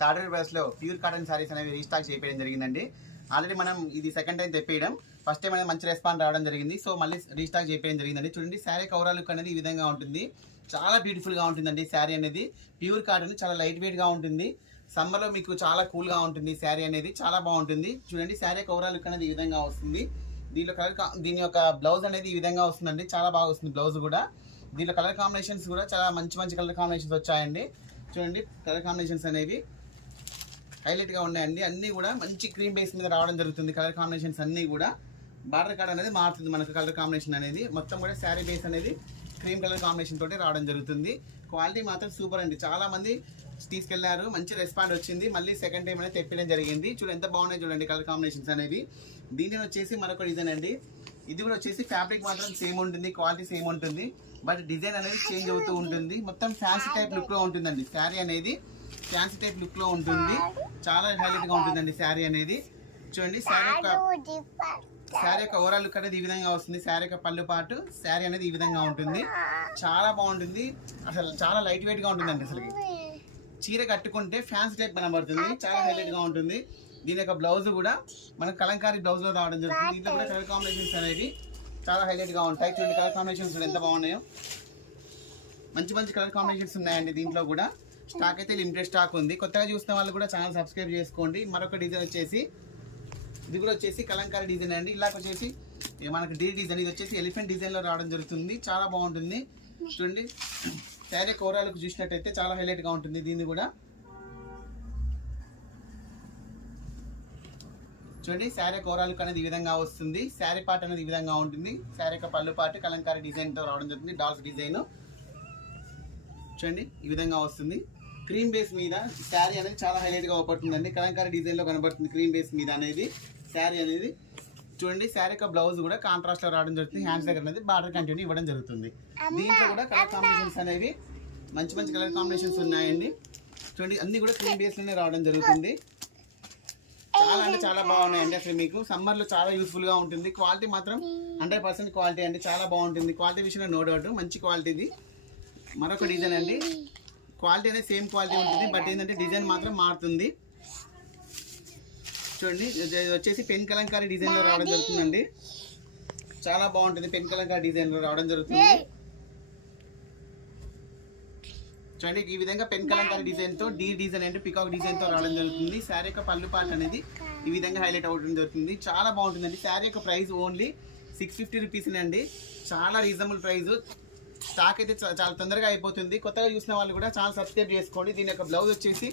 తాడూరు బస్లో pure cotton saris అనేవి restock చేయడం జరిగిందండి. ఆల్రెడీ మనం ఇది సెకండ్ టైం తెప్పేయడం, ఫస్ట్ టైం అనేది మంచి రెస్పాన్స్ రావడం జరిగింది. సో మళ్ళీ రీస్టాక్ చేయడం జరిగిందండి. చూడండి శారీ ఓవరాల్ లుక్ అనేది ఈ విధంగా ఉంటుంది. చాలా బ్యూటిఫుల్గా ఉంటుందండి శారీ అనేది. ప్యూర్ కాటన్, చాలా లైట్ వెయిట్గా ఉంటుంది. సమ్మర్లో మీకు చాలా కూల్గా ఉంటుంది శారీ అనేది, చాలా బాగుంటుంది. చూడండి శారీ ఓవరాల్ లుక్ అనేది ఈ విధంగా వస్తుంది. దీనిలో దీని యొక్క బ్లౌజ్ అనేది ఈ విధంగా వస్తుందండి, చాలా బాగా వస్తుంది బ్లౌజ్ కూడా. దీంట్లో కలర్ కాంబినేషన్స్ కూడా చాలా మంచి మంచి కలర్ కాంబినేషన్స్ వచ్చాయండి. చూడండి కలర్ కాంబినేషన్స్ అనేవి హైలైట్గా ఉన్నాయండి. అన్నీ కూడా మంచి క్రీమ్ బేస్ మీద రావడం జరుగుతుంది. కలర్ కాంబినేషన్స్ అన్నీ కూడా బార్డర్ కార్డ్ అనేది మారుతుంది మనకు. కలర్ కాంబినేషన్ అనేది మొత్తం కూడా శారీ బేస్ అనేది క్రీమ్ కలర్ కాంబినేషన్ తోటి రావడం జరుగుతుంది. క్వాలిటీ మాత్రం సూపర్ అండి. చాలా మంది తీసుకెళ్లారు, మంచి రెస్పాండ్ వచ్చింది. మళ్ళీ సెకండ్ టైం అనేది తెప్పడం జరిగింది. చూడండి ఎంత బాగున్నాయి చూడండి కలర్ కాంబినేషన్స్ అనేవి. దీనిలో వచ్చేసి మరొక డిజైన్ అండి. ఇది కూడా వచ్చేసి ఫ్యాబ్రిక్ మాత్రం సేమ్ ఉంటుంది, క్వాలిటీ సేమ్ ఉంటుంది, బట్ డిజైన్ అనేది చేంజ్ అవుతూ ఉంటుంది. మొత్తం ఫ్యాన్సీ టైప్ లుక్ లో ఉంటుందండి శారీ అనేది. ఫ్యాన్సీ టైప్ లుక్ లో ఉంటుంది, చాలా హైలైట్ గా ఉంటుందండి శారీ అనేది. చూడండి శారీ యొక్క ఓవరాల్ లుక్ అనేది ఈ విధంగా వస్తుంది. శారీ యొక్క పళ్ళు పాటు శారీ అనేది ఈ విధంగా ఉంటుంది. చాలా బాగుంటుంది, అసలు చాలా లైట్ వెయిట్ గా ఉంటుందండి. అసలు చీర కట్టుకుంటే ఫ్యాన్సీ టైప్ కనబడుతుంది, చాలా హైలైట్ గా ఉంటుంది. దీని యొక్క బ్లౌజ్ కూడా మనకు కలంకారీ బ్లౌజ్ లో రావడం జరుగుతుంది. దీంట్లో కూడా కలర్ కాంబినేషన్స్ అనేవి చాలా హైలైట్ గా ఉంటాయి. చూడండి కలర్ కాంబినేషన్స్ ఎంత బాగున్నాయో, మంచి మంచి కలర్ కాంబినేషన్స్ ఉన్నాయండి. దీంట్లో కూడా స్టాక్ అయితే లిమిటెడ్ స్టాక్ ఉంది. కొత్తగా చూసిన వాళ్ళు కూడా ఛానల్ సబ్స్క్రైబ్ చేసుకోండి. మరొక డిజైన్ వచ్చేసి ఇది కూడా వచ్చేసి కలంకారీ డిజైన్ అండి. ఇలా వచ్చేసి మనకి డీ డిజైన్, ఇది వచ్చేసి ఎలిఫెంట్ డిజైన్ లో రావడం జరుగుతుంది. చాలా బాగుంటుంది. చూడండి శారీ ఓవరాల్ చూసినట్టయితే చాలా హైలైట్ గా ఉంటుంది. దీన్ని కూడా చూడండి శారీ ఓవరాల్ అనేది ఈ విధంగా వస్తుంది. శారీ పార్ట్ అనేది ఈ విధంగా ఉంటుంది. శారీ యొక్క పళ్ళు పార్ట్ కలంకారీ డిజైన్ తో రావడం జరుగుతుంది. డాల్స్ డిజైన్ చూడండి ఈ విధంగా వస్తుంది. క్రీమ్ బేస్ మీద శారీ అనేది చాలా హైలైట్ గా అవపడుతుందండి. కలంకారీ డిజైన్ లో కనబడుతుంది క్రీమ్ బేస్ మీద అనేది శారీ అనేది. చూడండి శారీ యొక్క బ్లౌజ్ కూడా కాంట్రాస్ట్ లో రావడం జరుగుతుంది. హ్యాండ్స్ దగ్గర అనేది బార్డర్ కంటిన్యూ ఇవ్వడం జరుగుతుంది. దీంట్లో కూడా కలర్ కాంబినేషన్స్ అనేవి మంచి మంచి కలర్ కాంబినేషన్స్ ఉన్నాయండి. చూడండి అన్ని కూడా క్రీమ్ బేస్ లోనే రావడం జరుగుతుంది. చాలా అంటే చాలా బాగున్నాయండి. అసలు మీకు సమ్మర్ లో చాలా యూస్ఫుల్ గా ఉంటుంది. క్వాలిటీ మాత్రం 100% క్వాలిటీ అండి, చాలా బాగుంటుంది. క్వాలిటీ విషయంలో నో డౌట్, మంచి క్వాలిటీది. మరొక డిజైన్ అండి. క్వాలిటీ అనేది సేమ్ క్వాలిటీ ఉంటుంది, బట్ ఏంటంటే డిజైన్ మాత్రం మారుతుంది. చూడండి ఇది వచ్చేసి పెన్ కలంకారీ డిజైన్ లో రావడం జరుగుతుందండి. చాలా బాగుంటుంది, పెన్ కలంకారీ డిజైన్ లో రావడం జరుగుతుంది. చూడండి ఈ విధంగా పెన్ కలంకారీ డిజైన్ తో డీ డిజైన్ అంటే పికాక్ డిజైన్ తో రావడం జరుగుతుంది. శారీ యొక్క పళ్ళు పార్ట్ అనేది ఈ విధంగా హైలైట్ అవ్వడం జరుగుతుంది. చాలా బాగుంటుందండి. శారీ యొక్క ప్రైస్ ఓన్లీ 650 రూపీస్ అండి. చాలా రీజనబుల్ ప్రైస్. స్టాక్ అయితే చాలా తొందరగా అయిపోతుంది. కొత్తగా చూసిన వాళ్ళు కూడా ఛానల్ సబ్స్క్రైబ్ చేసుకోండి. దీని యొక్క బ్లౌజ్ వచ్చేసి